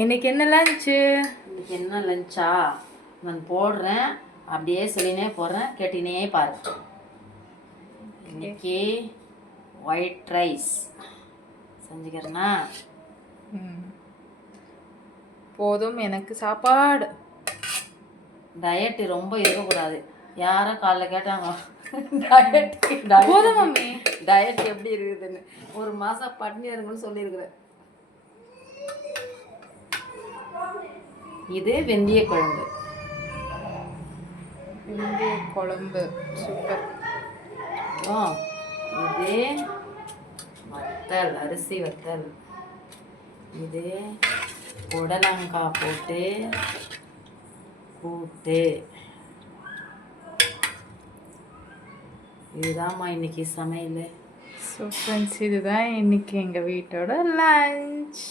இன்னைக்கு என்ன லஞ்சு? இன்னைக்கு என்ன லஞ்சா நான் போடுறேன், அப்படியே சொல்லினே போடுறேன், கேட்டினே பாரு. இன்னைக்கு ஒயிட் ரைஸ் செஞ்சுக்கிறேன்னா போதும் எனக்கு சாப்பாடு. டயட்டு ரொம்ப இருக்கக்கூடாது. யாரும் காலைல கேட்டாங்க போதும் மம்மி, டயட் எப்படி இருக்குதுன்னு. ஒரு மாதம் பட்னி இருக்குன்னு சொல்லியிருக்கிறேன். இது வெந்தய குழம்பு. வெந்தய குழம்பு சூப்பர். இது வத்தல், அரிசி வத்தல். இது புடலங்காய் போட்டு கூட்டு. இதுதான்மா இன்னைக்கு சமையல். ஸோ ஃப்ரெண்ட்ஸ், இதுதான் இன்னைக்கு எங்கள் வீட்டோட லஞ்ச்.